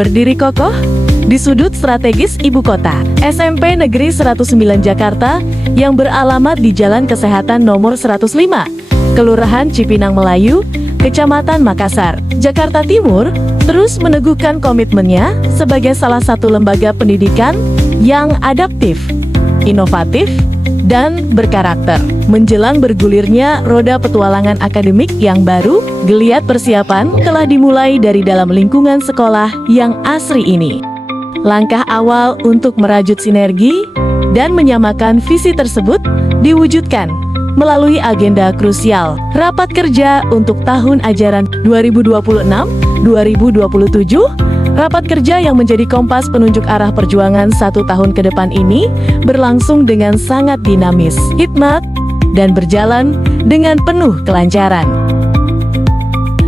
Berdiri kokoh di sudut strategis ibu kota, SMP Negeri 109 Jakarta yang beralamat di Jalan Kesehatan nomor 105, Kelurahan Cipinang Melayu, Kecamatan Makassar, Jakarta Timur, terus meneguhkan komitmennya sebagai salah satu lembaga pendidikan yang adaptif, inovatif, dan berkarakter. Menjelang bergulirnya roda petualangan akademik yang baru, geliat persiapan telah dimulai dari dalam lingkungan sekolah yang asri ini. Langkah awal untuk merajut sinergi dan menyamakan visi tersebut diwujudkan melalui agenda krusial Rapat Kerja untuk tahun ajaran 2026-2027. Rapat kerja yang menjadi kompas penunjuk arah perjuangan 1 tahun ke depan ini berlangsung dengan sangat dinamis, hikmat, dan berjalan dengan penuh kelancaran.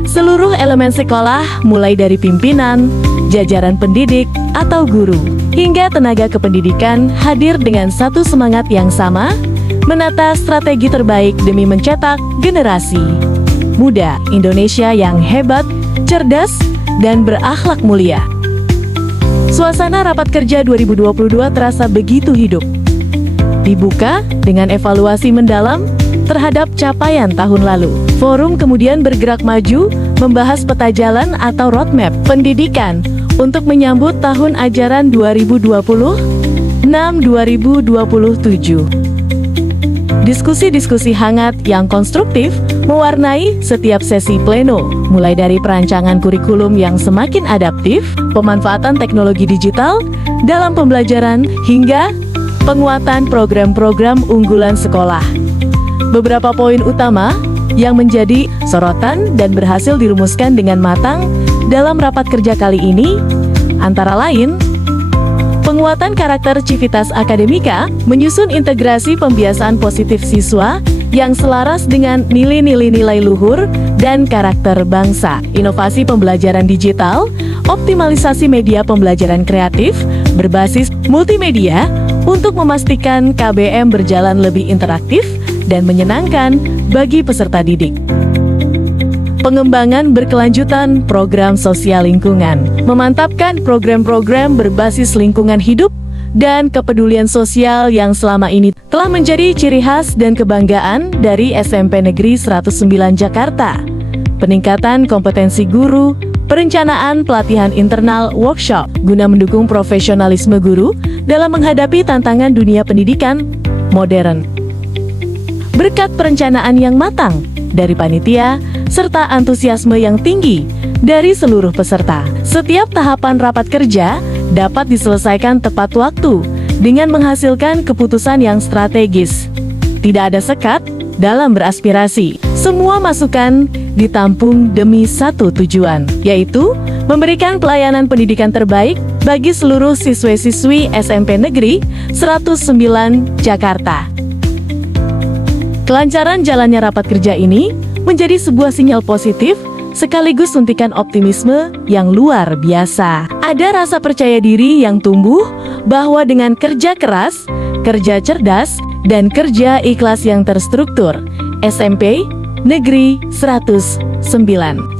Seluruh elemen sekolah, mulai dari pimpinan, jajaran pendidik, atau guru, hingga tenaga kependidikan hadir dengan satu semangat yang sama, menata strategi terbaik demi mencetak generasi muda Indonesia yang hebat, cerdas, dan berakhlak mulia. Suasana Rapat Kerja 2022 terasa begitu hidup. Dibuka dengan evaluasi mendalam terhadap capaian tahun lalu. Forum kemudian bergerak maju membahas peta jalan atau roadmap pendidikan untuk menyambut tahun ajaran 2026-2027. Diskusi-diskusi hangat yang konstruktif mewarnai setiap sesi pleno, mulai dari perancangan kurikulum yang semakin adaptif, pemanfaatan teknologi digital dalam pembelajaran, hingga penguatan program-program unggulan sekolah. Beberapa poin utama yang menjadi sorotan dan berhasil dirumuskan dengan matang dalam rapat kerja kali ini, antara lain, penguatan karakter civitas akademika, menyusun integrasi pembiasaan positif siswa yang selaras dengan nilai-nilai luhur dan karakter bangsa, inovasi pembelajaran digital, optimalisasi media pembelajaran kreatif berbasis multimedia untuk memastikan KBM berjalan lebih interaktif dan menyenangkan bagi peserta didik. Pengembangan berkelanjutan program sosial lingkungan, memantapkan program-program berbasis lingkungan hidup dan kepedulian sosial yang selama ini telah menjadi ciri khas dan kebanggaan dari SMP Negeri 109 Jakarta. Peningkatan kompetensi guru, perencanaan pelatihan internal workshop guna mendukung profesionalisme guru dalam menghadapi tantangan dunia pendidikan modern. Berkat perencanaan yang matang dari panitia, serta antusiasme yang tinggi dari seluruh peserta, setiap tahapan rapat kerja dapat diselesaikan tepat waktu dengan menghasilkan keputusan yang strategis. Tidak ada sekat dalam beraspirasi. Semua masukan ditampung demi satu tujuan, yaitu memberikan pelayanan pendidikan terbaik bagi seluruh siswa-siswi SMP Negeri 109 Jakarta. Kelancaran jalannya rapat kerja ini menjadi sebuah sinyal positif sekaligus suntikan optimisme yang luar biasa. Ada rasa percaya diri yang tumbuh bahwa dengan kerja keras, kerja cerdas, dan kerja ikhlas yang terstruktur, SMP Negeri 109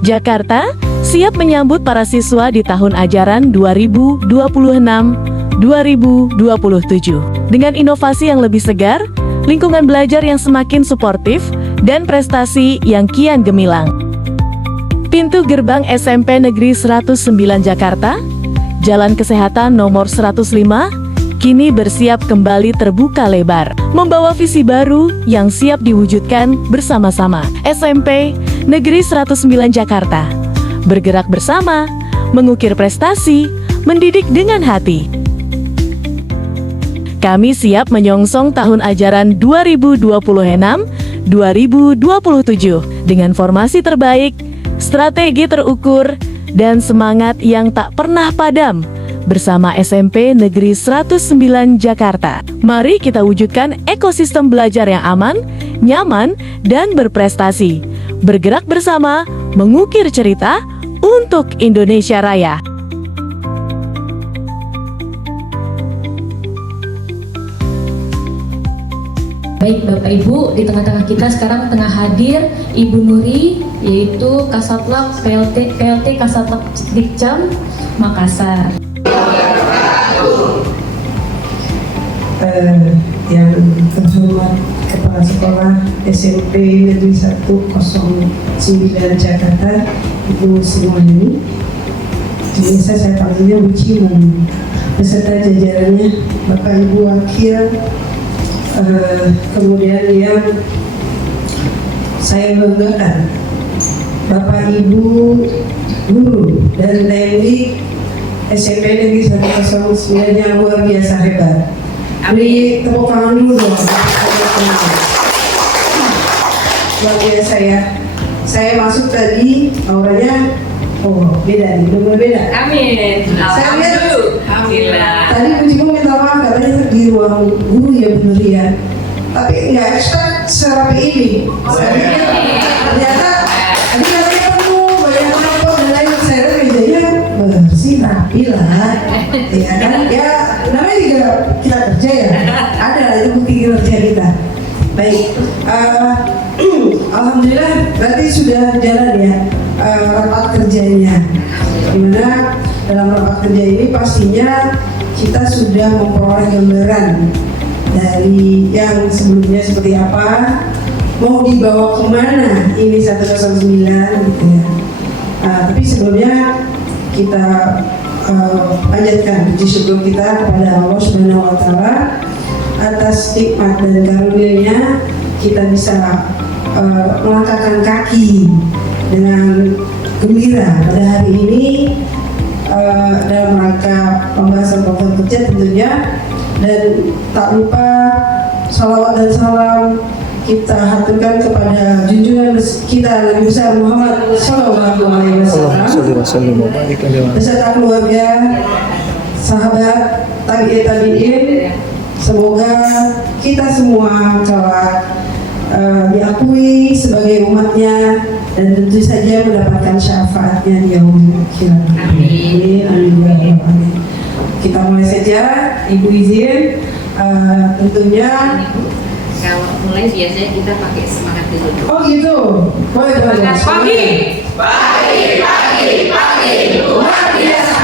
Jakarta siap menyambut para siswa di tahun ajaran 2026-2027 dengan inovasi yang lebih segar, lingkungan belajar yang semakin suportif, dan prestasi yang kian gemilang. Pintu gerbang SMP Negeri 109 Jakarta, Jalan Kesehatan nomor 105, kini bersiap kembali terbuka lebar, membawa visi baru yang siap diwujudkan bersama-sama. SMP Negeri 109 Jakarta, bergerak bersama, mengukir prestasi, mendidik dengan hati. Kami siap menyongsong tahun ajaran 2026-2027 dengan formasi terbaik, strategi terukur, dan semangat yang tak pernah padam bersama SMP Negeri 109 Jakarta. Mari kita wujudkan ekosistem belajar yang aman, nyaman, dan berprestasi. Bergerak bersama, mengukir cerita untuk Indonesia Raya. Baik Bapak Ibu, di tengah-tengah kita sekarang tengah hadir Ibu Nuri, yaitu Kasatlank PLT Kasatlank Dikcam Makassar. Yang terhormat Kepala Sekolah SMP Negeri 109 Jakarta, Ibu Srimulyani, biasa saya panggilnya Bu Cimung, beserta jajarannya, Bapak Ibu Wakil, kemudian yang saya banggakan, Bapak Ibu Guru dan teknik SMP Negeri 109 yang luar biasa hebat. Beri tepuk tangan dulu dong. Luar biasa ya. Saya masuk tadi auranya, beda nih, benar beda. Amin. Saya lihat, Alhamdulillah. tadi Bu Cimung minta maaf katanya di ruang guru ya benar ya. Tapi nggak expect serapi ini. Saya pikir ternyata tadi katanya penuh banyak lampu dan lain. Saya mejanya bersih rapi lah. Ya kan, ya namanya juga kita kerja ya. Ada lah itu bukti kerja kita. Baik, alhamdulillah berarti sudah jalan ya rapat kerjanya. Dimana dalam rapat kerja ini pastinya kita sudah memperoleh gambaran dari yang sebelumnya seperti apa, mau dibawa kemana ini 109 gitu ya. Tapi sebelumnya kita panjatkan puji syukur kita kepada Allah Subhanahu wa Ta'ala atas nikmat dan karunia-Nya kita bisa melangkahkan kaki dengan gembira pada hari ini dalam rangka pembahasan program kerja tentunya, dan tak lupa salawat dan salam kita haturkan kepada junjungan kita Nabi besar Muhammad Sallallahu Alaihi Wasallam beserta keluarga, sahabat, tabi'in. Semoga kita semua kelak diakui sebagai umatnya dan tentu saja mendapatkan syafaatnya di yaumil qiyamah. Amin. Amin. Kita mulai saja, Ibu izin. Tentunya Kalau mulai biasanya kita pakai semangat dulu. oh gitu, boleh. Semangat pagi. Luar biasa.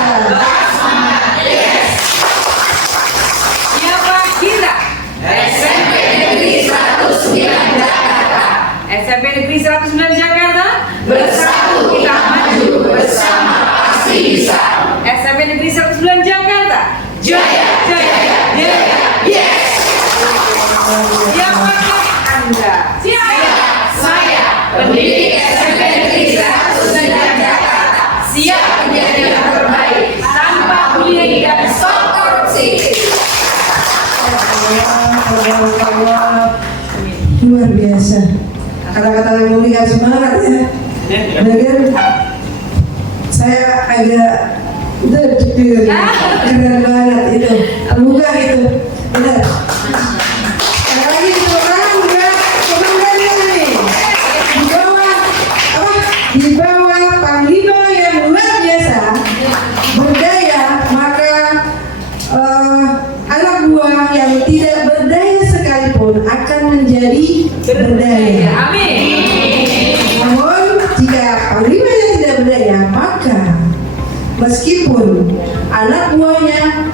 Siapa kita? SMP Negeri 109 Jakarta. SMP Negeri 109 Jakarta. Bersatu kita maju bersama pasti bisa. SMP Negeri 109 Jakarta. Jaya. Yes. Siapakah Anda? Saya, pendidik SMP Negeri 109 Jakarta, siap menjadi yang terbaik tanpa bullying dan stop korupsi. Luar biasa. Kata-kata yang memberikan semangat ya. Dan saya agak keren banget itu. Luga itu. Benar. Sekali lagi di bawah panglima yang luar biasa berdaya, maka anak buah yang tidak berdaya sekalipun akan menjadi berdaya. Amin. Namun jika panglima yang tidak berdaya, maka meskipun anak buahnya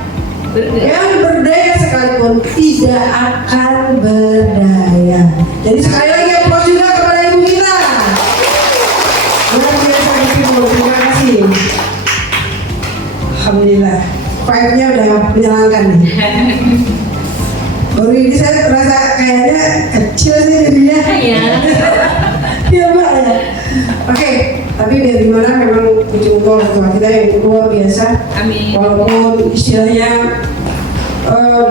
yang berdaya sekalipun tidak akan berdaya. Jadi sekali lagi aplaus juga kepada ibu kita. Luar biasa ibu, terima kasih. Alhamdulillah, vibe-nya udah menyenangkan nih. Baru ini saya terasa kayaknya kecil sih jadinya. Iya. Iya Mbak ya. Oke, tapi biar gimana memang ujung orang tua kita yang luar biasa. Amin. Walaupun istilahnya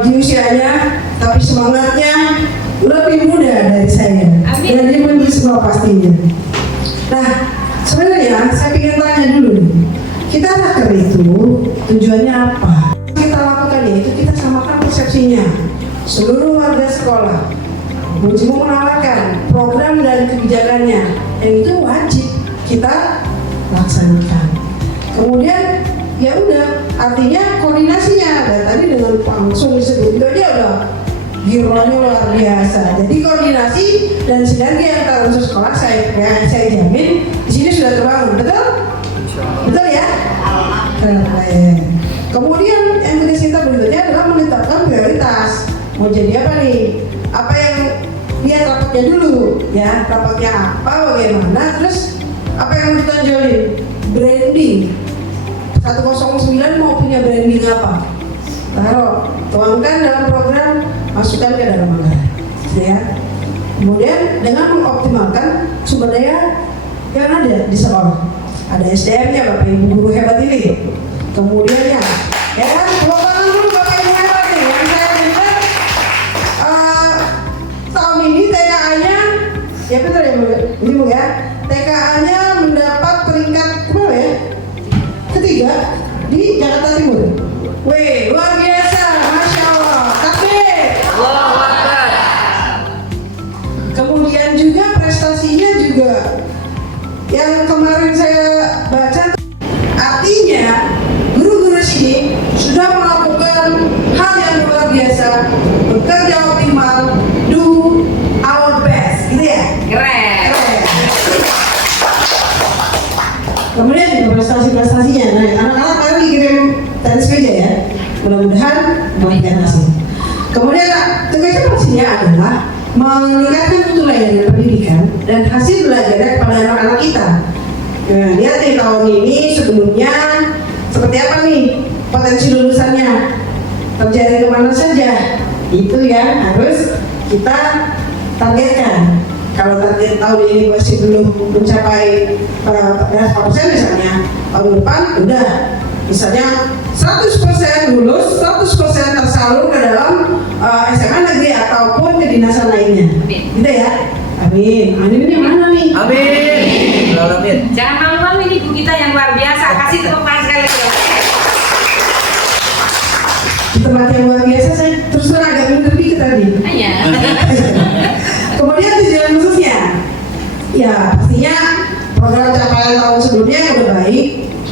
di usianya, tapi semangatnya lebih muda dari saya. Amin. Dan dia lebih semua pastinya. Nah, sebenarnya saya ingin tanya dulu nih. Kita raker itu tujuannya apa? Kita lakukan yaitu kita samakan persepsinya. Seluruh warga sekolah Bu Cimung menawarkan program dan kebijakannya, yang itu wajib kita laksanakan. Kemudian ya udah, artinya koordinasinya dan tadi dengan langsung disebut itu aja udah gironya luar biasa. Jadi koordinasi dan sinergi antara unsur sekolah saya jamin di sini sudah terbangun, betul? Betul ya? Keren. Kemudian yang kita berikutnya adalah menetapkan prioritas. Mau jadi apa nih? Apa yang lihat rapotnya dulu, ya rapotnya apa, bagaimana, terus apa yang mau ditonjolin? Branding. 109 mau punya branding apa? Taruh, tuangkan dalam program, masukkan ke dalam anggaran, ya. Kemudian dengan mengoptimalkan sumber daya yang ada di sekolah, ada SDM-nya, Bapak Ibu guru hebat ini. Kemudian ya kan, tepuk tangan dulu Bapak Ibu hebat nih. Yang saya dengar tahun ini TKA-nya, ya betul ya Bu ya, TKA-nya mendapat peringkat berapa ya? Ketiga di Jakarta Timur. Wih, luar biasa, Masya Allah. Takbir. Allahu Akbar. Kemudian juga prestasinya juga yang kemarin saya baca, artinya guru-guru sini sudah melakukan hal yang luar biasa, bekerja optimal, do our best, gitu ya? Keren. Kemudian juga prestasi-prestasinya, nah anak-anak kali dikirim tenis meja ya, mudah-mudahan memberikan hasil. Kemudian tugasnya pastinya adalah meningkatkan mutu layanan pendidikan dan hasil belajarnya kepada anak-anak kita. Nah, lihat nih tahun ini sebelumnya seperti apa nih potensi lulusannya, terjadi kemana saja, itu ya harus kita targetkan. Kalau target tahun ini masih belum mencapai 40% misalnya, tahun depan udah misalnya 100% lulus, 100% tersalur ke dalam SMA negeri ataupun kedinasan lainnya. Gitu ya? Amin. Amin ini mana nih? Amin. Amin. Jangan malu-malu, ini Bu kita yang luar biasa. Kasih tepuk tangan sekali lagi. Di tempat yang luar biasa saya terus terang agak minder dikit tadi. Iya. Kemudian tujuan khususnya, ya pastinya program capaian tahun sebelumnya yang udah baik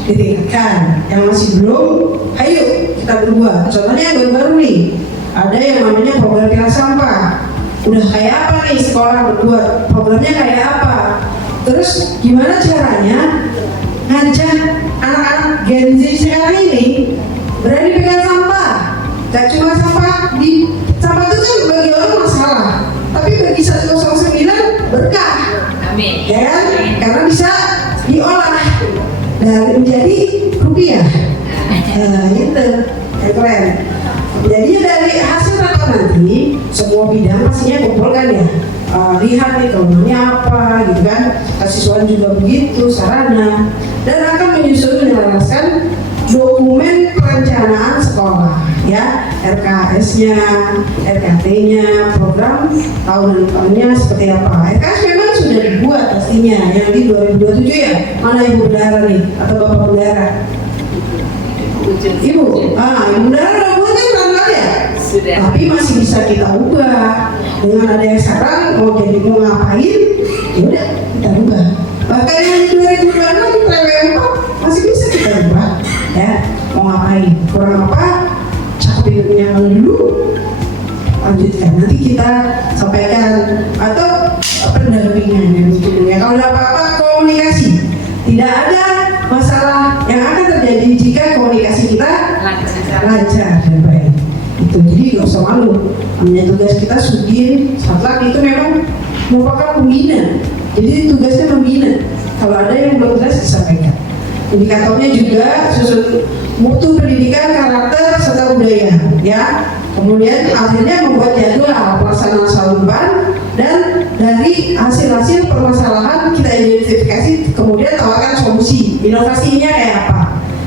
ditingkatkan. Yang masih belum, ayo kita berbuat. Contohnya yang baru-baru nih, ada yang namanya program pilah sampah. Udah kayak apa nih sekolah berbuat? Programnya kayak apa? Terus gimana caranya ngajak anak-anak Gen Z sekarang ini berani pegang sampah? Gak cuma sampah sampah itu kan bagi orang masalah, tapi bagi 109 berkah. Amin. Ya kan? Karena bisa diolah dan menjadi rupiah. Itu yang keren. Jadi dari hasil rapat nanti semua bidang pastinya kumpulkan ya. Lihat nih kelemahannya apa gitu kan. Siswa juga begitu, sarana, dan akan menyusun menjelaskan dokumen perencanaan sekolah ya, RKS-nya, RKT-nya, program tahunan-tahunnya seperti apa. RKS memang sudah dibuat pastinya yang di 2027 ya. Mana Ibu Bendara nih atau Bapak Bendara? Ibu, Ibu Bendara udah buat kan tanggal ya? Sudah. Tapi masih bisa kita ubah dengan ada yang sekarang mau jadi mau ngapain, ya udah kita ubah. Bahkan yang di 2026 TWM masih bisa kita ubah ya, mau ngapain, kurang apa, cakep hidupnya dulu, lanjutkan nanti kita sampaikan atau pendampingan gitu ya. Kalau ada apa-apa komunikasi, tidak ada masalah yang akan terjadi jika komunikasi kita lancar dan baik. Itu jadi nggak usah malu. Namanya tugas kita Sudin Satlak itu memang merupakan pembina. Jadi tugasnya membina. Kalau ada yang belum jelas disampaikan. Indikatornya juga susun mutu pendidikan, karakter serta budaya, ya. Kemudian akhirnya membuat jadwal pelaksanaan saluran dan dari hasil-hasil permasalahan kita identifikasi, kemudian tawarkan solusi. Inovasinya kayak apa?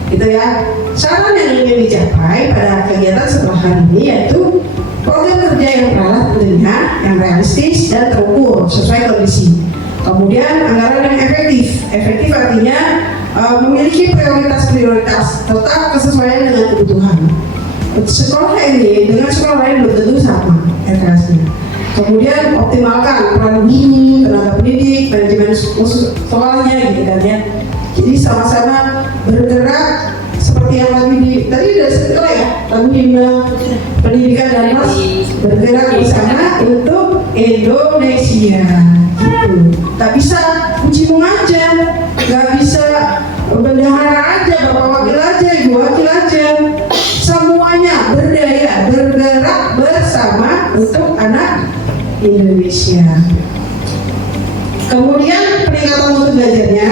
Gitu ya. Saran yang ingin dicapai pada kegiatan setelah hari ini yaitu program kerja yang telah tentunya, yang realistis dan terukur sesuai kondisi. Kemudian anggaran yang efektif. Efektif artinya memiliki prioritas-prioritas serta kesesuaian dengan kebutuhan. Sekolah ini dengan sekolah lain belum tentu sama RKS-nya. Kemudian optimalkan peran guru, tenaga pendidik, manajemen sekolahnya gitu kan ya. Jadi sama-sama bergerak seperti seperti yang tadi udah setelah ya, lagu himne pendidikan dan mas bergerak bersama untuk Indonesia. Gitu. Gak bisa kucing aja, gak bisa bendahara aja, bapak wakil aja, ibu wakil aja. Semuanya berdaya, bergerak bersama untuk anak Indonesia. Kemudian peningkatan mutu belajarnya,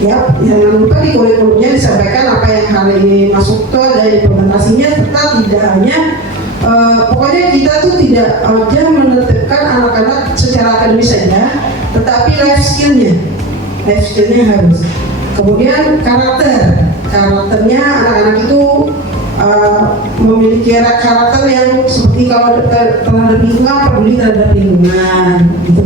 ya, jangan lupa di kurikulumnya disampaikan apa yang hari ini masuk itu ada implementasinya, serta tidak hanya pokoknya kita tuh tidak aja menetapkan anak-anak secara akademis saja, tetapi life skillnya harus. Kemudian karakternya anak-anak itu memiliki karakter yang seperti kalau terhadap lingkungan, peduli terhadap lingkungan gitu.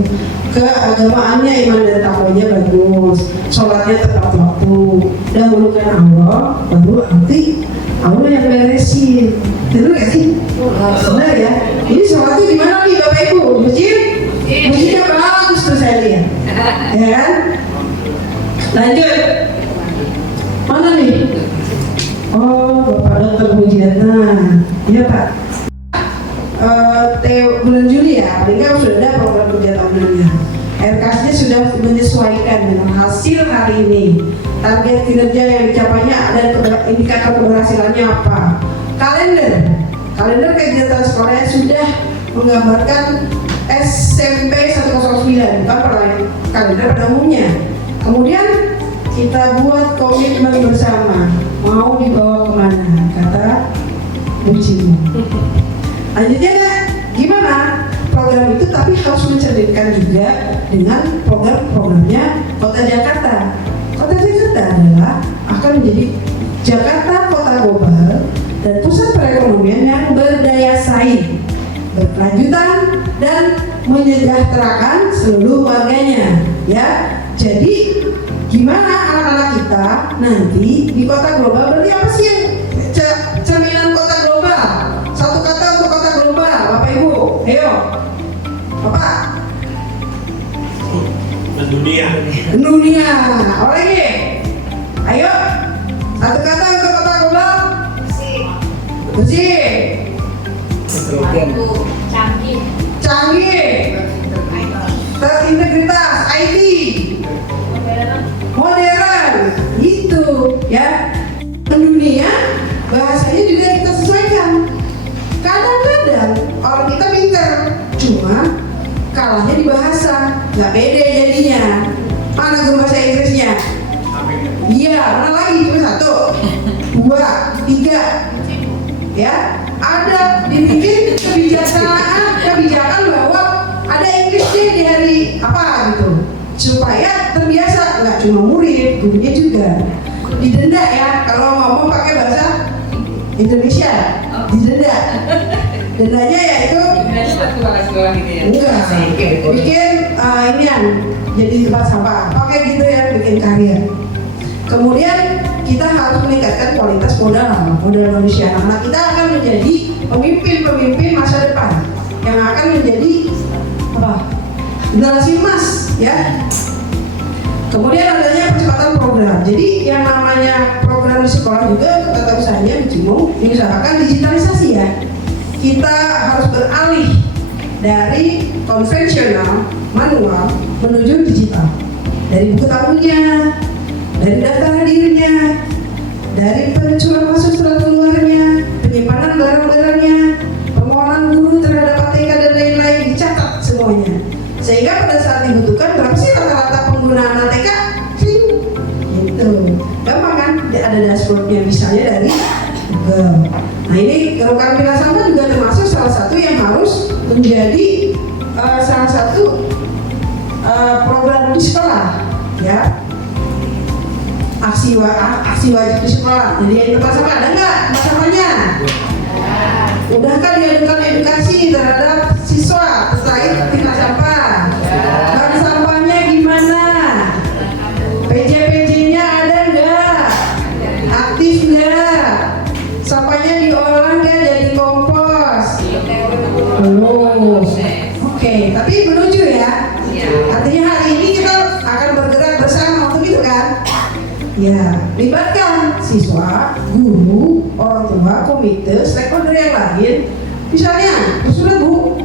Keagamaannya, iman dan takwanya bagus, sholatnya tepat waktu, dahulukan Allah, baru nanti Allah yang beresin. Benar gak sih? Benar ya? Ini sholatnya di mana nih Bapak Ibu? Masjid? Masjidnya bagus tuh saya lihat. Ya kan? Lanjut. Mana nih? Oh, Bapak Dokter Mujiana. Iya Pak. Bulan Juli ya, paling nggak sudah ada program kerja tahunannya. RKS-nya sudah menyesuaikan dengan hasil hari ini. Target kinerja yang dicapainya ada indikator keberhasilannya apa. Kalender kegiatan sekolahnya sudah menggambarkan SMP 109, bukan kalender pada umumnya. Kemudian kita buat komitmen bersama, mau dibawa kemana, kata Bucimu. Lanjutnya gimana? Program itu tapi harus mencerminkan juga dengan program-programnya Kota Jakarta. Kota Jakarta adalah akan menjadi Jakarta kota global dan pusat perekonomian yang berdaya saing, berkelanjutan dan menyejahterakan seluruh warganya. Ya, jadi gimana anak-anak kita nanti di kota global? Berarti apa sih yang cerminan kota global? Satu kata untuk kota global, Bapak Ibu. Ayo, Bapak. Dunia. Lagi. Ayo. Satu kata untuk kota global. Bersih. Canggih. Terintegritas. IT. Modern. Itu ya. Dunia bahasanya juga kita sesuaikan. Kadang-kadang orang kita pinter, cuma kalahnya di bahasa, nggak pede jadinya. Mana guru bahasa Inggrisnya? Iya, mana lagi? Cuma 1, 2, 3. Ya, ada dibikin kebijakan bahwa ada Inggrisnya di hari apa gitu, supaya terbiasa. Nggak cuma murid, gurunya juga didenda ya kalau ngomong pakai bahasa Indonesia, didenda. Dendanya ya itu enggak bikin inian jadi tempat sampah, pakai gitu ya, bikin karya. Kemudian kita harus meningkatkan kualitas modal manusia. Anak kita akan menjadi pemimpin masa depan yang akan menjadi apa? Generasi emas ya. Kemudian adanya percepatan program. Jadi yang namanya program di sekolah juga tetap usahanya diusahakan digitalisasi ya. Kita harus beralih dari konvensional manual menuju digital. Dari buku tamunya, dari daftar hadirnya, dari pencucian masuk surat keluarnya, penyimpanan barang-barangnya, permohonan guru terhadap ATK dan lain-lain dicatat semuanya. Sehingga pada saat dibutuhkan berapa sih rata-rata penggunaan ATK? Gitu. Gampang kan? Ada dashboardnya misalnya dari Google. Nah ini kerukan pilah sampah juga termasuk salah satu yang harus menjadi salah satu program di sekolah ya. Aksi wajib di sekolah. Jadi di tempat sampah ada nggak tempat sampahnya? Udahkah diadakan edukasi terhadap siswa terkait pilah sampah? Bank sampahnya gimana? PJ-PJ-nya ada nggak? Aktif nggak? Sampahnya diolah nggak jadi kompos? Belum. Oke, tapi menuju ya. Artinya hari ini kita akan bergerak bersama, begitu kan? Ya, libatkan siswa, guru, orang tua, komite, stakeholder yang lain. Misalnya, sudah Bu,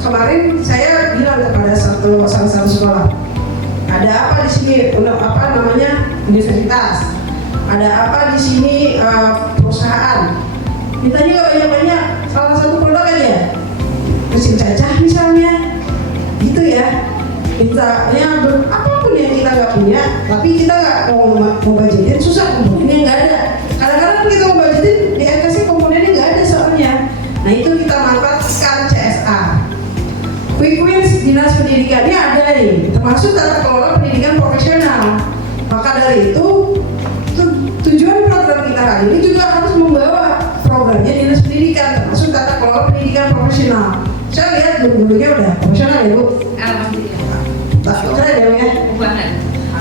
kemarin saya bilang kepada salah satu sekolah, ada apa di sini? Apa namanya universitas? Ada apa di sini perusahaan? Ditanya nggak banyak-banyak, salah satu produk aja, mesin cacah misalnya, gitu ya. Mintanya apapun yang kita nggak punya, tapi kita nggak mau budgetin, susah komponennya nggak ada. Kadang-kadang kita mau budgetin, dia kasih komponennya nggak ada soalnya. Nah itu kita manfaatkan CSR. Quick wins dinas pendidikannya ada nih, termasuk tata kelola pendidikan profesional. Maka dari itu tujuan program kita kali ini juga harus membawa programnya dinas pendidikan, termasuk tata kelola pendidikan profesional. Saya lihat guru-gurunya udah profesional ya Bu. Alhamdulillah. Saya ada ya. Banget.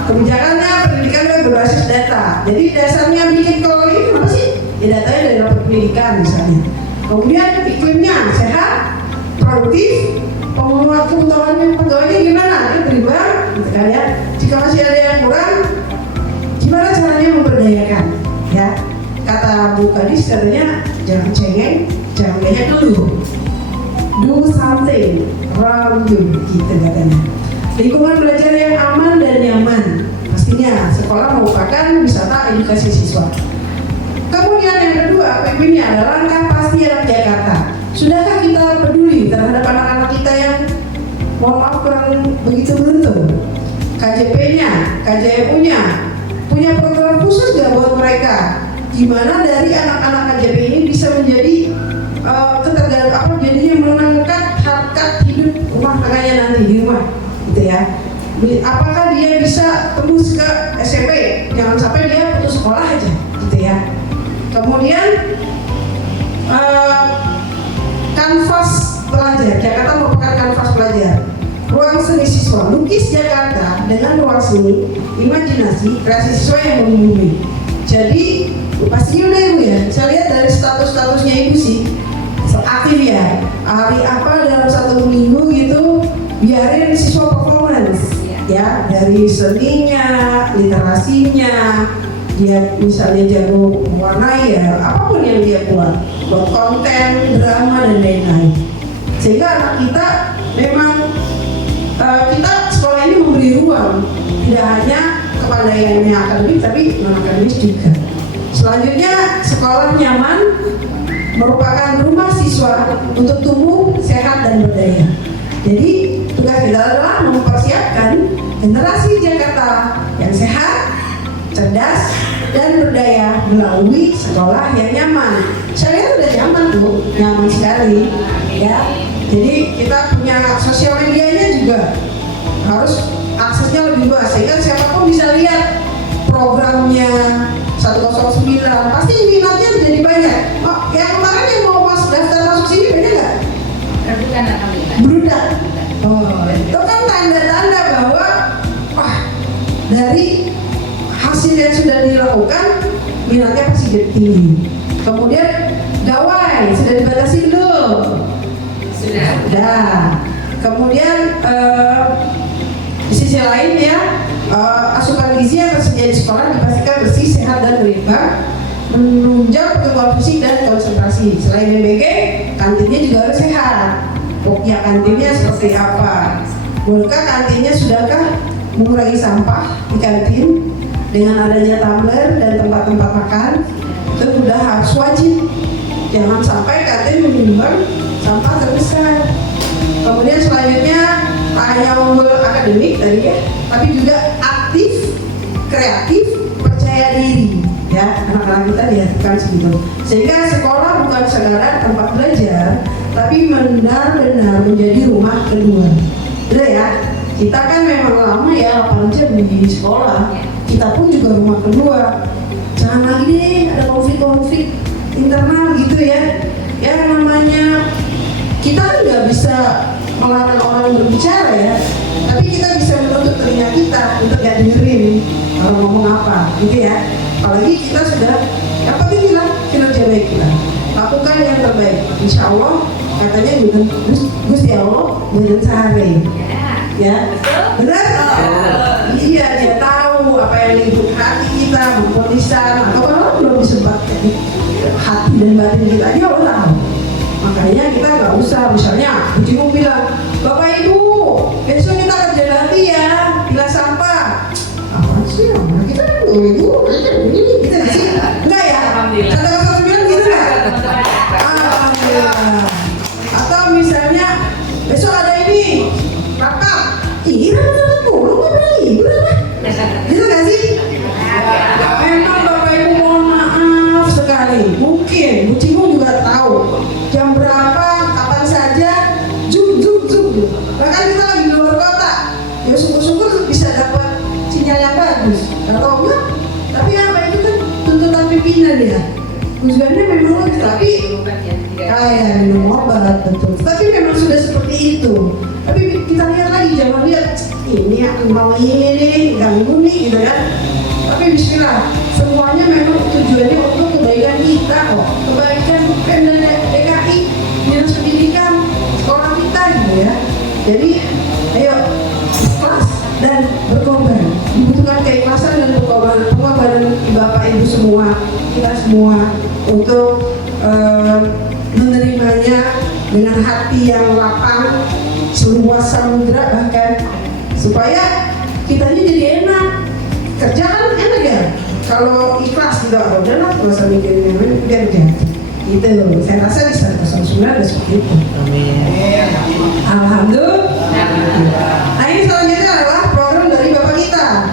Kebijakannya pendidikan yang berbasis data. Jadi dasarnya bikin kalau ini apa sih? Ya datanya dari rapor pendidikan misalnya. Kemudian iklimnya sehat, produktif, pengetahuan pegawainya gimana? Dia berimbang, gitu kan ya. Jika masih ada yang kurang, gimana caranya memberdayakan? Ya, kata Bu Kadis katanya jangan cengeng, jangan banyak ngeluh. Do something around you, gitu katanya. Lingkungan belajar yang aman dan nyaman. Pastinya sekolah merupakan wisata edukasi siswa. Kemudian yang kedua, PPM-nya adalah langkah pasti anak Jakarta. Sudahkah kita peduli terhadap anak-anak kita yang mohon maaf kurang begitu beruntung? KJP-nya, KJMU-nya punya program khusus nggak buat mereka? Gimana dari anak-anak KJP ini bisa menjadi jadinya menangkat harkat hidup rumah tangganya nanti di rumah, gitu ya. Apakah dia bisa tembus ke SMP? Jangan sampai dia putus sekolah aja, gitu ya. Kemudian kanvas pelajar, Jakarta merupakan kanvas pelajar. Ruang seni siswa, lukis Jakarta dengan ruang seni, imajinasi, kreasi siswa yang membumi. Jadi pastinya udah Ibu ya. Saya lihat dari statusnya Ibu sih aktif ya. Hari apa dalam satu minggu gitu, biarin siswa performance ya, dari seninya, literasinya, dia misalnya jago mewarnai ya, apapun yang dia buat konten, drama dan lain-lain. Sehingga anak kita memang kita sekolah ini memberi ruang tidak hanya kepandaiannya akademik tapi non akademis juga. Selanjutnya sekolah nyaman merupakan rumah siswa untuk tumbuh sehat dan berdaya. Jadi tugas kita adalah mempersiapkan generasi Jakarta yang sehat, cerdas, dan berdaya melalui sekolah yang nyaman. Saya udah nyaman tuh, nyaman sekali, ya. Jadi kita punya sosial medianya juga harus aksesnya lebih luas sehingga siapapun bisa lihat programnya 109. Pasti minatnya jadi banyak. Oh, yang kemarin yang mau daftar masuk sini banyak nggak? Rebutan alhamdulillah. Berudak. Oh, itu kan tanda-tanda bahwa wah, dari hasil yang sudah dilakukan minatnya pasti jadi tinggi. Kemudian gawai sudah dibatasi belum? Sudah. Kemudian di sisi lain ya, asupan gizi yang tersedia di sekolah dipastikan bersih, sehat dan berimbang, menunjang pertumbuhan fisik dan konsentrasi. Selain BBG, kantinnya juga harus sehat. Pokoknya kantinnya seperti apa? Bolehkah kantinnya sudahkah mengurangi sampah di kantin dengan adanya tumbler dan tempat-tempat makan? Itu sudah harus wajib. Jangan sampai kantin menyumbang sampah terbesar. Kemudian selanjutnya tak hanya unggul akademik tadi ya, tapi juga aktif, kreatif, percaya diri. Ya, anak-anak kita diharapkan segitu. Sehingga sekolah bukan sekadar tempat belajar, tapi benar-benar menjadi rumah kedua. Udah ya, kita kan memang lama ya 8 jam di sekolah. Kita pun juga rumah kedua. Jangan lagi deh ada konflik-konflik internal gitu ya. Ya namanya kita kan nggak bisa melarang orang berbicara ya, tapi kita bisa menutup telinga kita untuk gak dengerin orang ngomong apa, gitu ya. Apalagi kita sudah dapat bilang kinerja baik kita, lakukan yang terbaik. Insya Allah katanya Gusti Allah berencana, ya, benar? Iya, dia tahu apa yang di hati batin kita, dia Allah tahu. Makanya kita nggak usah, misalnya Cimu bilang, Bapak Ibu, besok kita kerja lagi ya, pilah sampah. Apa sih? Kita ini kita di sini enggak ya? Kata kata bilang gitu nggak? Alhamdulillah. Atau misalnya besok ada ini, rapat. Iya, rapat mulu nggak berani, berapa? Gitu nggak sih? Memang Bapak Ibu mohon maaf sekali. Mungkin Bu Cimu juga tahu jam berapa, kapan saja, zoom. Bahkan kita lagi di luar kota, ya syukur-syukur bisa dapat sinyal yang bagus. Atau enggak? Tapi apa itu kan tuntutan pimpinan ya. Tujuannya memang bagus, tapi kayak minum obat betul. Tapi memang sudah seperti itu. Tapi kita lihat lagi, jangan lihat ini aku mau ini nih, ganggu nih gitu kan. Tapi bismillah, semuanya memang tujuannya untuk kebaikan kita kok. Kebaikan Pemda DKI, dinas pendidikan, sekolah kita gitu ya. Jadi ayo ikhlas dan berkorban. Dibutuhkan keikhlasan dan pengorbanan Bapak Ibu semua, kita semua untuk menerimanya dengan hati yang lapang, seluas samudra bahkan, supaya kitanya jadi enak. Kerja kan enak ya, kalau ikhlas gitu, udahlah nggak usah mikirin yang lain, udah kerja gitu. Saya rasa di 109 ada seperti itu. Amin. Alhamdulillah. Nah ini selanjutnya adalah program dari Bapak kita.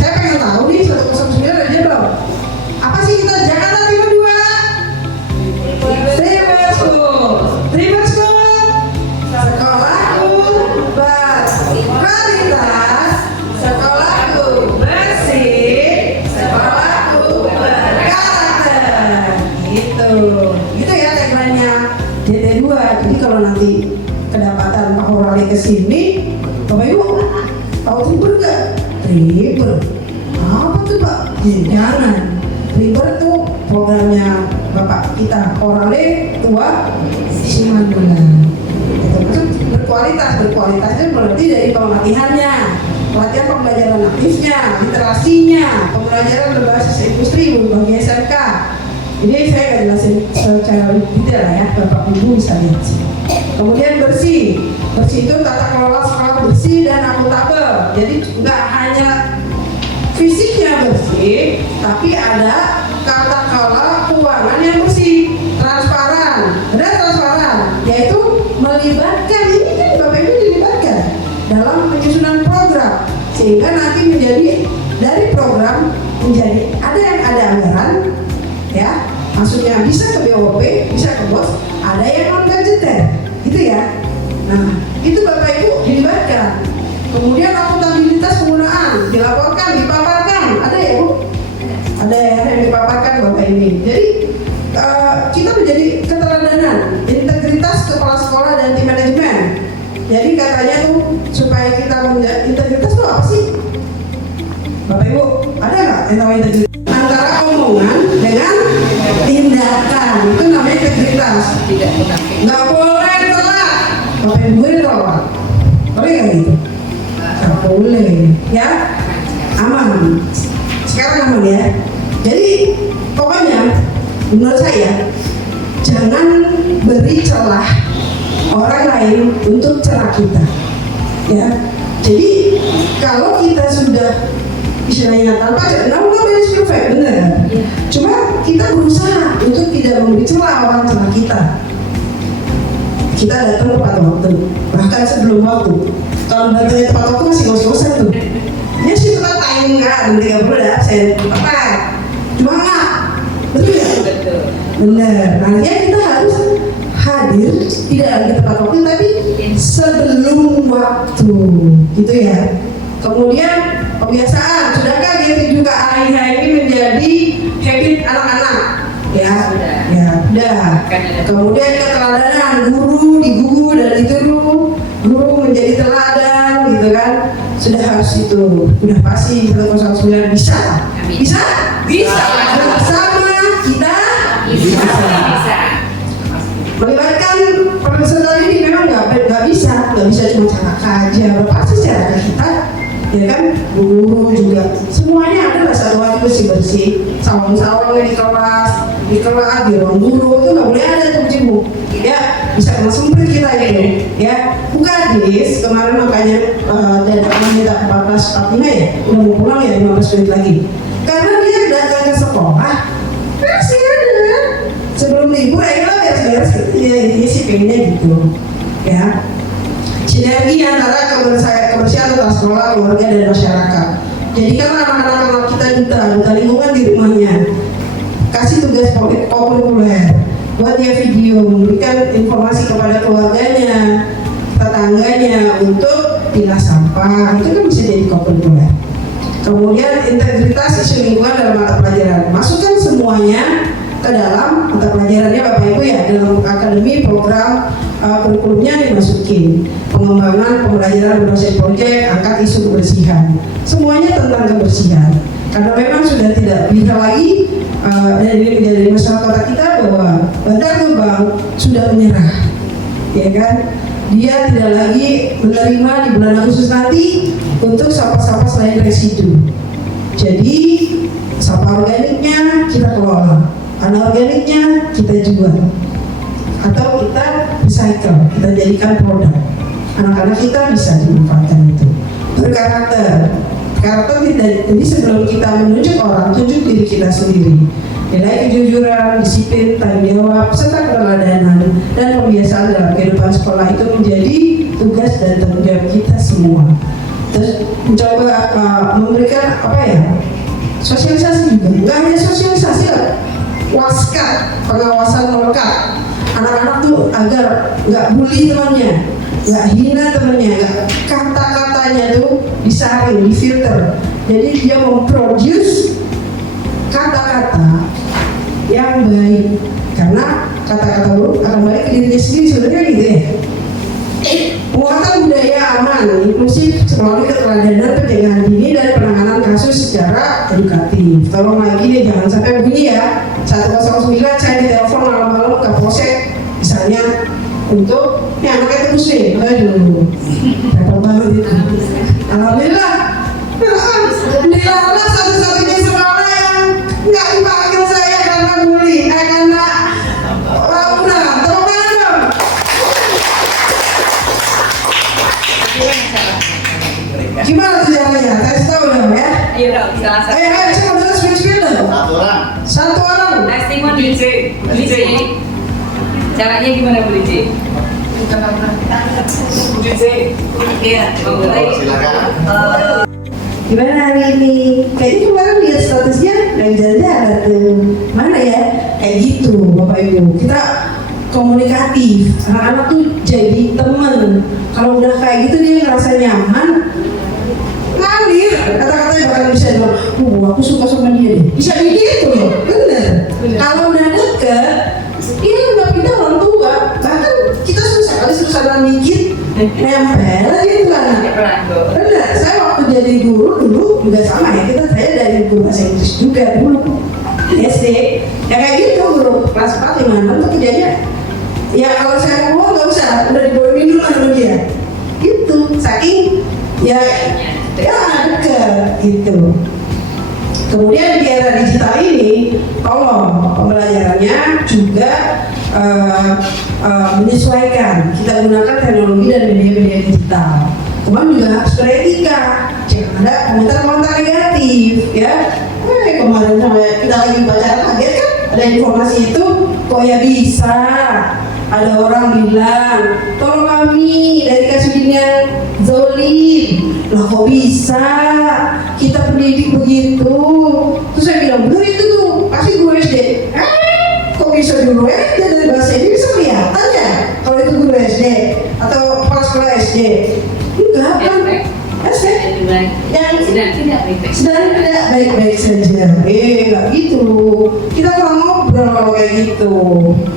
Saya pengen tahu nih 109 ada belum? Apa sih kita Jakarta Timur 2? River School. Sekolahku berkualitas, sekolahku bersih, sekolahku berkarakter. Gitu ya tagline-nya JT2. Jadi kalau nanti kedapatan Pak Horale kesini, Bapak Ibu tahu River nggak? River apa tuh Pak? Jangan. River tuh programnya Bapak kita Horale tua Simanjungan. Itu berkualitasnya berarti dari pelatihannya, pelatihan pembelajaran aktifnya, literasinya, pembelajaran berbasis industri bagi SMK. Jadi saya akan jelasin secara detail ya, Bapak Ibu bisa lihat sih. Kemudian bersih itu tata kelola sekolah bersih dan akuntabel. Jadi nggak hanya fisiknya bersih, tapi ada tata kelola keuangan yang bersih, transparan, yaitu melibatkan, ini kan Bapak Ibu dilibatkan dalam penyusunan program, sehingga nanti menjadi dari program menjadi ada anggaran ya, maksudnya bisa ke BOP, bisa ke BOS, ada yang non budgeter gitu ya. Nah itu Bapak Ibu dilibatkan. Kemudian akuntabilitas penggunaan dilaporkan, dipaparkan, ada ya Bu? Ada yang dipaparkan Bapak ini. Jadi kita menjadi keteladanan, integritas kepala sekolah dan tim manajemen. Jadi katanya tuh supaya kita menjadi integritas itu apa sih? Bapak Ibu ada nggak yang tahu integritas? Antara omongan dengan tindakan, itu namanya integritas. Nggak boleh telat. Bapak Ibu boleh telat, boleh nggak gitu? Nggak boleh, ya aman. Sekarang aman ya. Jadi pokoknya menurut saya jangan beri celah orang lain untuk celah kita, ya. Jadi kalau kita sudah istilahnya tanpa beres perfect, benar. Cuma kita berusaha untuk tidak memberi celah orang celah kita. Kita datang tepat waktu, bahkan sebelum waktu. Kalau datangnya tepat waktu masih ngos-ngosan tuh. Ya sih tepat time kan, 30 dah saya tepat. Cuma nggak, betul ya? Betul. Benar. Nah ya kita harus hadir tidak lagi tepat waktu tapi sebelum waktu, gitu ya. Kemudian kebiasaan, sudahkah dia juga hari-hari ini menjadi habit anak-anak? Ya, udah. Kemudian keteladanan, guru digugu dan dituduh, guru menjadi teladan, gitu kan? Sudah harus itu, udah pasti 109 bisa. Bisa? Bisa. Bersama kita bisa. Melibatkan peserta ini memang nggak bisa cuma cakap aja, pasti secara kita, ya kan, guru juga semuanya ada lah satu hati bersih, sawang-sawang di kelas, di kelas di ruang guru itu nggak boleh ada tuh cebok, ya bisa kena semprit kita itu, ya. Bukadis kemarin makanya dari teman kita 14.45 ya, udah mau pulang ya 15 menit lagi, karena dia datang ke sekolah masih ada sebelum libur, ayolah beres-beres ya, ini sih pengennya gitu, ya. Sinergi antara kebersihan antara sekolah, keluarga, dan masyarakat. Jadikanlah anak-anak kita duta lingkungan di rumahnya. Kasih tugas populer, buat dia video, memberikan informasi kepada keluarganya, tetangganya untuk pilah sampah, itu kan bisa jadi populer. Kemudian integritas isu lingkungan dalam mata pelajaran, masukkan semuanya ke dalam mata pelajarannya Bapak Ibu ya, dalam akademi program kurikulumnya dimasukin. Pengembangan pembelajaran berbasis proyek, angkat isu kebersihan, semuanya tentang kebersihan. Karena memang sudah tidak bisa lagi dari masyarakat kita bahwa Bantar Gebang sudah menyerah, ya kan? Dia tidak lagi menerima di bulan Agustus nanti untuk sampah-sampah selain residu. Jadi sampah organiknya kita kelola, anorganiknya kita jual, atau kita recycle, kita jadikan produk. Anak-anak kita bisa dimanfaatkan itu. Berkarakter, jadi sebelum kita menunjuk orang, tunjuk diri kita sendiri. Nilai kejujuran, disiplin, tanggung jawab, serta keteladanan dan pembiasaan dalam kehidupan sekolah itu menjadi tugas dan tanggung jawab kita semua. Terus mencoba memberikan sosialisasi juga. Nggak hanya sosialisasi lah, waskat, pengawasan melekat. Anak-anak tuh agar nggak bully temannya, nggak hina temannya, nggak kata-katanya tuh disaring, difilter. Jadi dia memproduce kata-kata yang baik, karena kata-kata buruk akan balik ke dirinya sendiri sebenarnya gitu ya. Penguatan budaya aman, inklusif melalui keteladanan, pencegahan dini dan penanganan kasus secara edukatif. Tolong lagi nih, jangan sampai begini ya. 109 saya ditelepon malam-malam ke polsek misalnya untuk ini anaknya itu muslim, aduh repot banget itu. Alhamdulillah satu-satunya sekolah yang nggak dipanggil saya karena bully, karena udah tolong banget dong. Gimana tuh caranya? Kasih tahu dong ya. Iya dong, silakan. Ayo coba dulu speech dong. Satu orang. Testimoni DJ. DJ. Caranya gimana Bu DJ? DJ. Iya, Silakan. Gimana hari ini? Kayaknya kemarin lihat statusnya dari jalan-jalan tuh. Mana ya? Kayak gitu Bapak Ibu. Kita komunikatif. Anak-anak tuh jadi temen. Kalau udah kayak gitu dia ngerasa nyaman, ngalir. Kata-katanya bakal bisa dong. Aku suka sama dia deh. Bisa begitu loh. Bener. Kalau udah deket, dia udah pindah orang tua. Bahkan kita susah kali susah dikit nempel gitu kan. Bener. Saya waktu jadi guru dulu juga sama ya. Saya dari guru bahasa Inggris juga dulu. SD. Ya kayak gitu guru kelas 4 5 tuh kerjanya. Ya kalau saya ngomong nggak usah, udah dibawa minuman sama dia. Gitu. Saking ya deket gitu. Kemudian di era digital ini, tolong pembelajarannya juga menyesuaikan. Kita gunakan teknologi dan media-media digital. Kemudian juga harus beretika. Jangan ada komentar-komentar negatif, ya. Kemarin kita lagi baca kaget kan, ada informasi itu, kok ya bisa? Ada orang bilang, tolong kami dari Kasudinnya zolim. Lah kok bisa? Kita pendidik begitu. Terus saya bilang, bener itu tuh, pasti guru SD. Kok bisa guru SD dari bahasa ini bisa kelihatan ya? Kalau itu guru SD atau kepala sekolah SD. Enggak kan? SD yang sedang tidak baik-baik saja. Enggak gitu. Kita kalau ngobrol kalau kayak gitu,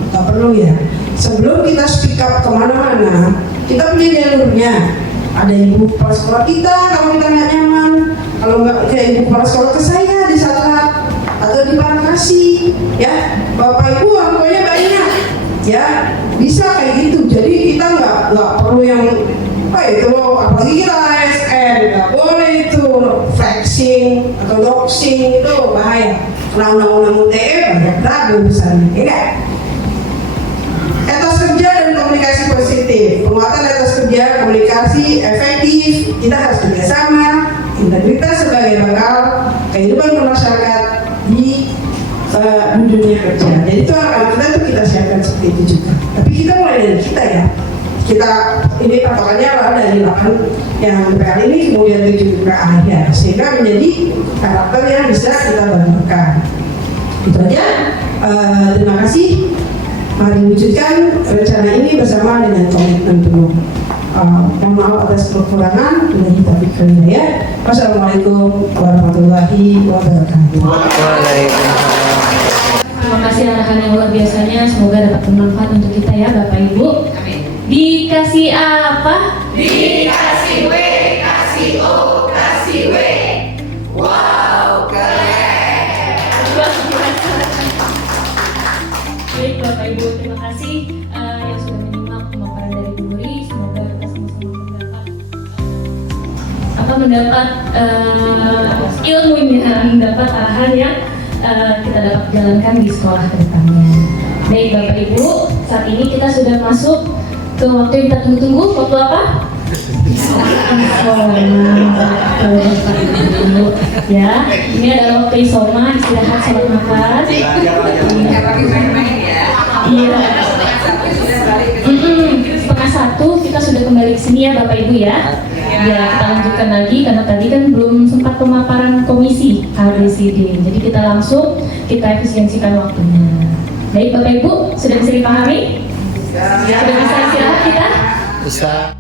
nggak perlu ya. Sebelum kita speak up kemana-mana, kita punya jalurnya. Ada ibu kepala sekolah kita kalau kita nggak nyaman, kalau nggak ke ibu kepala sekolah ke saya di saat atau di Pankasi, ya bapak ibu orang tuanya banyak, ya bisa kayak gitu. Jadi kita nggak perlu yang itu, apalagi kita ASN nggak boleh itu flexing atau doxing, itu bahaya. undang-undang UTE banyak ragu misalnya, ya nggak? Etos kerja dan komunikasi positif, penguatan etos kerja, komunikasi efektif, kita harus kerjasama, integritas sebagai bakal kehidupan bermasyarakat di dunia kerja. Jadi itu akan kita siapkan seperti itu juga. Tapi kita mulai dari kita ya. Kita ini patokannya adalah dari 8 yang PL ini kemudian 7 ke akhir, sehingga menjadi karakter yang bisa kita banggakan. Itu aja. Terima kasih. Mari wujudkan rencana ini bersama dengan komitmen penuh. Mohon maaf atas kekurangan. Wassalamualaikum warahmatullahi wabarakatuh. Terima kasih arahan yang luar biasanya, semoga dapat bermanfaat untuk kita ya Bapak Ibu. Dikasih apa? Dikasih W, kasih O, kasih W. Wow, keren. Baik Bapak Ibu, terima kasih yang sudah menyimak pemaparan dari Bu Nuri. Semoga kita sama-sama mendapat ilmunya, mendapat arahan yang kita dapat jalankan di sekolah ke depannya. Baik Bapak Ibu, saat ini kita sudah masuk ke waktu yang kita tunggu-tunggu. Waktu apa? Ya, ini adalah waktu isoma, istirahat, sholat makan. Iya. 1:30 kita sudah kembali ke sini ya Bapak Ibu ya. Ya, kita lanjutkan lagi karena tadi kan belum sempat pemaparan komisi KBCD. Jadi kita langsung efisiensikan waktunya. Baik Bapak Ibu, sudah bisa dipahami? Sudah bisa istirahat kita? Bisa.